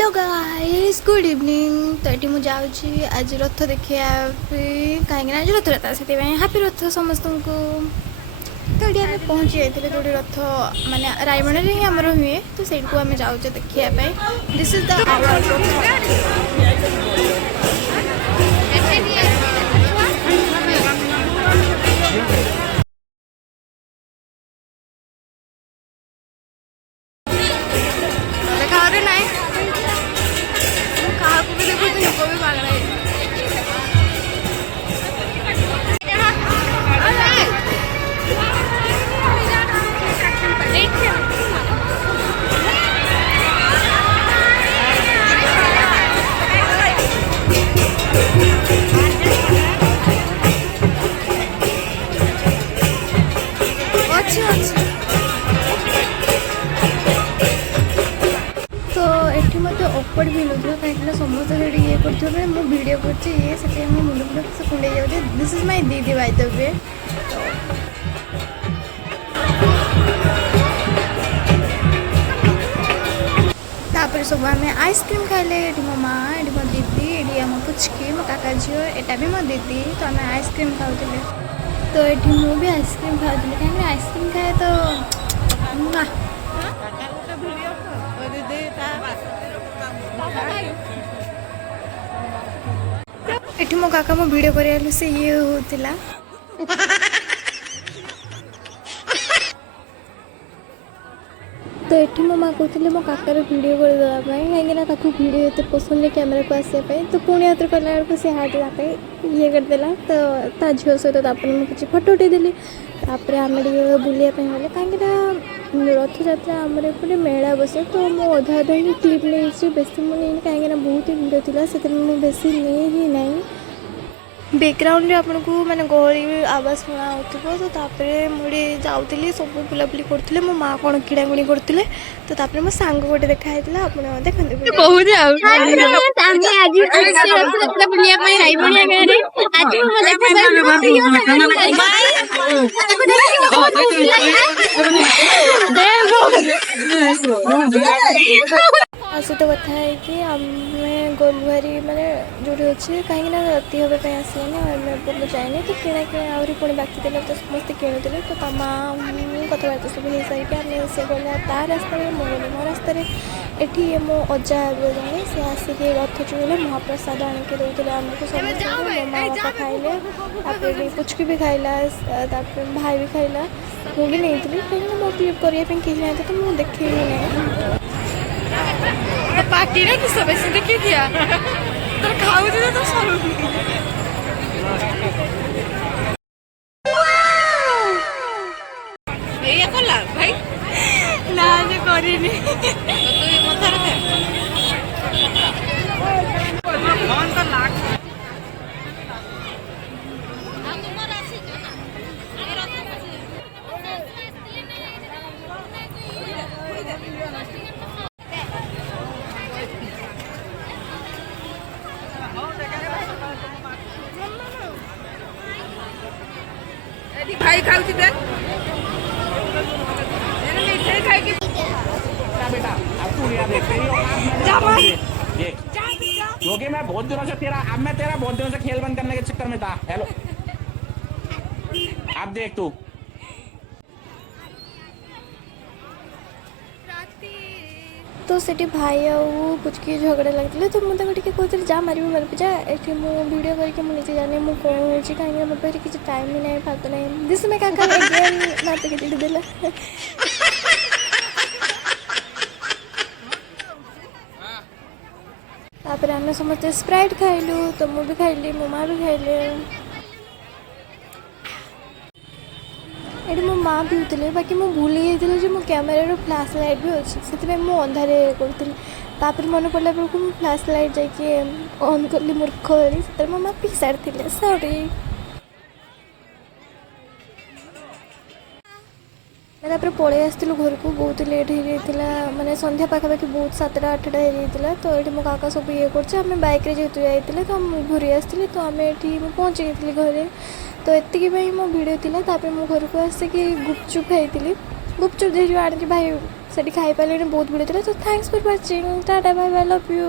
Hello guys good evening. तो ये मुझे जाऊँगी आज रथ देखा कहीं आज रथयात्रा से हापी रथ समस्त को। तो ये आम पहुँची जाते जो रथ माने रायमणा ही आमर हुए तो सही को आम जाऊँ देखापी। दिस इज द अकवर्ड भी लगे कहीं समस्त ये करते मुझे वीडियो कर मुंड मुंड से कुंडे जाऊे। दिस इज माय दीदी बाय द वे। तापर सब आम आइसक्रीम खाइले ये मो माँ ये मो दीदी ये आम पुचकी मो काका झील यहाँ भी मो दीदी। तो आम आइसक्रीम खाऊे तो ये मुझे आइसक्रीम खाऊली कहीं आइसक्रीम खाए तो ये मो काका मो वीडियो कर से ये होता तो ये मो माँ कहते मो काकार वीडियो करदेवाई कहीं वीडियो ये पसंद है कैमेरा को आसापी। तो पुणी हाथ कला बेलू से हाथ ये करदेला तो झील सहित मुझे किसी फोटो उठेदेली। तापर आम बुलाया गले कहीं रथ जात्रा आमर एपटे मेला बसे तो मो अधा अधा ही क्लिप नहीं बेसी मुझे कहीं बहुत ही भिड़ थी से बेसी नहीं ही नहीं। बैकग्राउंड आपन को मैंने गहली आवाज शुणा हो तो तापर मुझे जाऊँगी सब बुलाबुली करते मो माँ कौन किणाकुणी करते तो तापर मो सांग गोटे देखाई आप देखते सहित कथा है कि आम गलुहारी माने जो अच्छे कहीं राति हाँपाई आसलानी जाए तो किଣା किଣା आहरी पुणी बाकी थे तो समस्ते किणुले तो माँ कथबार्ता सब हो सारिक आम से गला ता रास्त मो गली मो रास्त एटी मो अजा जड़े सी आसिक रथ चुड़े महाप्रसाद आणिक दौले आमको समस्त मो माँ बापा खाइले पुचकी भी खाइला भाई भी खाइला मु भी नहीं कहीं मो क्लिप करने कहीं ना तो मुझे देखे नहीं पार्टी किस बेस देखी दिया तो खाऊ तो सरू भाई ना करनी भाई खाऊ क्योंकि मैं बहुत दिनों से तेरा बहुत दिनों से खेल बंद करने के चक्कर में था। हेलो आप देख तू तो सेठी भाई आउ पुचकी झगड़ा लगते तो मुझे कहते जा मारि मार जा ये वीडियो करके मुझे जाने मुझे कौन हो कहीं मो पाखे किसी टाइम भी नहीं फालतू नहीं दिस में क्या नात के चिड़देला। तापर आम समस्त स्प्राइट खाइलु तो मुझे भी खाइली मो माँ भी खाइले ये मो माँ पीते बाकी मुझे भूली जाइए मो कैमेरार फ्लाश लाइट भी अच्छे से मुझे अंधारे करी मन पड़ा बेलू मुझे फ्लाश लाइट जाकि ऑन कली मूर्ख से मो माँ पी सारी सॉरी। तापर पलि आसलु घर को बहुत लेट हो जाता माने संध्या पाखापाखि बहुत 7टा 8टा हो जाता। तो ये मो काका सब ये कर बैक जेहतु जाते तो घूरी आसती तो आम ये पहुँची गई घरे तो ये मो भिड़ थी। तापर मो घर को आसिक गुपचुप खाई गुपचुप दे जो आने भाई से खाई पारे बहुत गुड़े तो thanks for watching tata bye bye love you.